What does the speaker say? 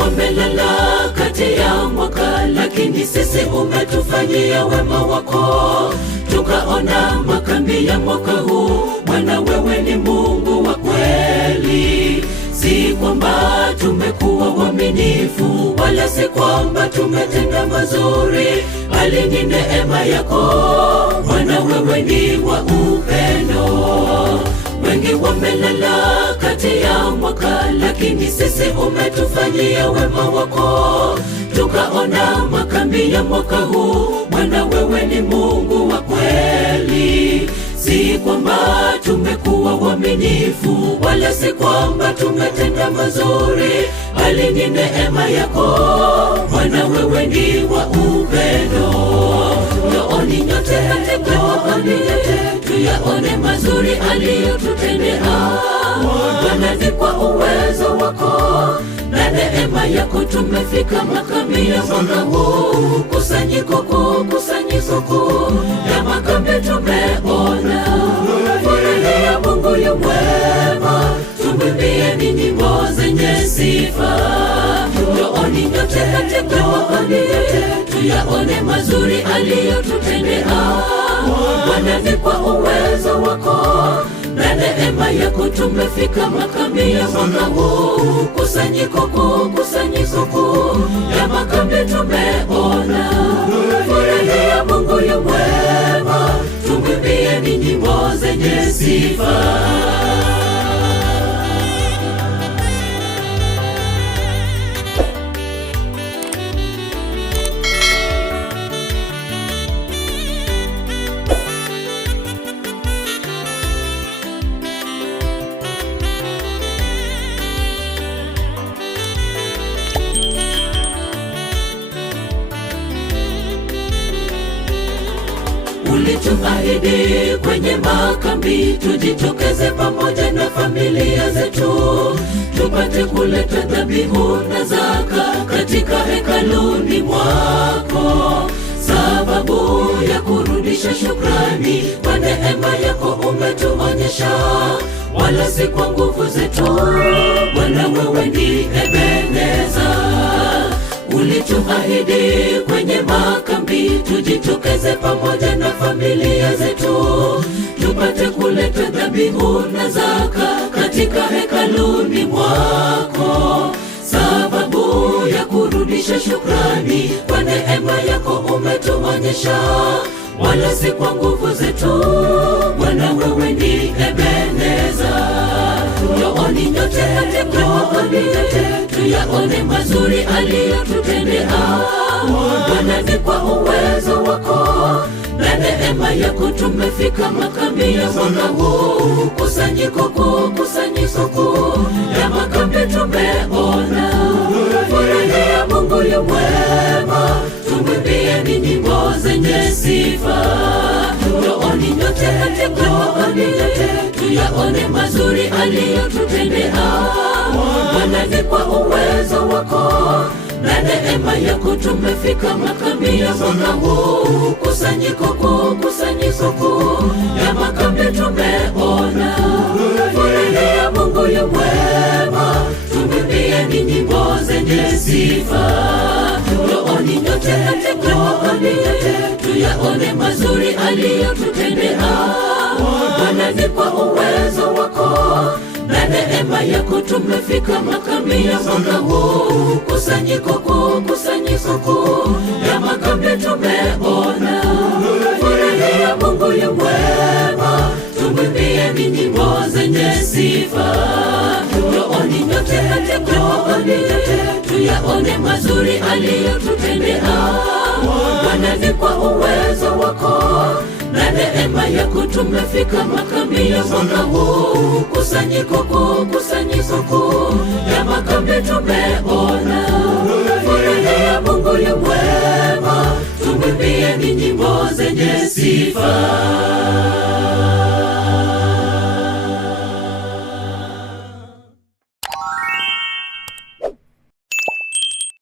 wamelala kati ya mwaka, lakini sisi umetufanyia wema wako, tukaona makambi ya mwaka huu. Bwana, wewe ni Mungu wa kweli, si kwamba tumekuwa waaminifu, wala si kwamba tumetenda mazuri, bali ni neema yako Bwana, wewe ni wa upendo. Wengi wamelala kati ya mwaka, lakini sisi umetufanyia wema wako, tukaona makambi ya mwaka huu. Bwana, wewe ni Mungu wa kweli, si kwamba tumekuwa waaminifu, wala si kwamba tumetenda mazuri, bali ni neema yako Bwana, wewe ni wa upendo. Njooni nyote tuyaone mazuri aliyotutendea. Bwana, ni kwa uwezo wako na neema yako tumefika makambi ya mwaka huu. Kusanyiko kuu ya makambi tumeona. Furahia Mungu yu mwema, tumwimbieni nyimbo zenye sifa. Njooni nyote tuyaone mazuri aliyotutendea. Bwana, ni kwa uwezo wako na neema yako tumefika makambi ya mwaka huu. Kusanyiko kuu ya makambi tumeona. Furahia Mungu yu mwema, tumwimbieni nyimbo zenye sifa. Ulituahidi kwenye makambi tujitokeze pamoja na familia zetu, tupate kuleta dhabihu na zaka katika hekaluni mwako, sababu ya kurudisha shukrani kwa neema yako umetuonyesha, wala si kwa nguvu zetu. Bwana, wewe ni Ebeneza. Ulituahidi kwenye makambi tujitokeze pamoja na familia zetu, tupate kuleta dhabihu na zaka katika hekaluni mwako, sababu ya kurudisha shukrani kwa neema yako umetuonyesha, wala si kwa nguvu zetu. Bwana, wewe ni Ebeneza. Njooni nyote tuyaone mazuri aliyotutendea. Bwana, ni kwa uwezo wako na neema yako tumefika makambi ya mwaka huu. Kusanyiko kuu ya makambi tumeona. Furahia Mungu yu mwema, tumwimbieni nyimbo zenye sifa. Njooni nyote tuyaone mazuri aliyotutendea. Bwana, ni kwa uwezo wako na neema yako tumefika makambi ya mwaka huu. Kusanyiko kuu ya makambi tumeona. Furahia Mungu yu mwema, tumwimbieni nyimbo zenye sifa. Njooni nyote tuyaone mazuri aliyotutendea. Bwana, ni kwa uwezo wako na neema yako tumefika makambi ya mwaka huu. Kusanyiko kuu ya makambi tumeona. Furahia Mungu yu mwema, tumwimbieni nyimbo zenye sifa. Njooni nyote tuyaone mazuri aliyotutendea. Bwana, ni kwa uwezo wako na neema yako tumefika makambi ya mwaka huu. Kusanyiko kuu ya makambi tumeona. Furahia Mungu yu mwema, tumwimbieni nyimbo zenye sifa.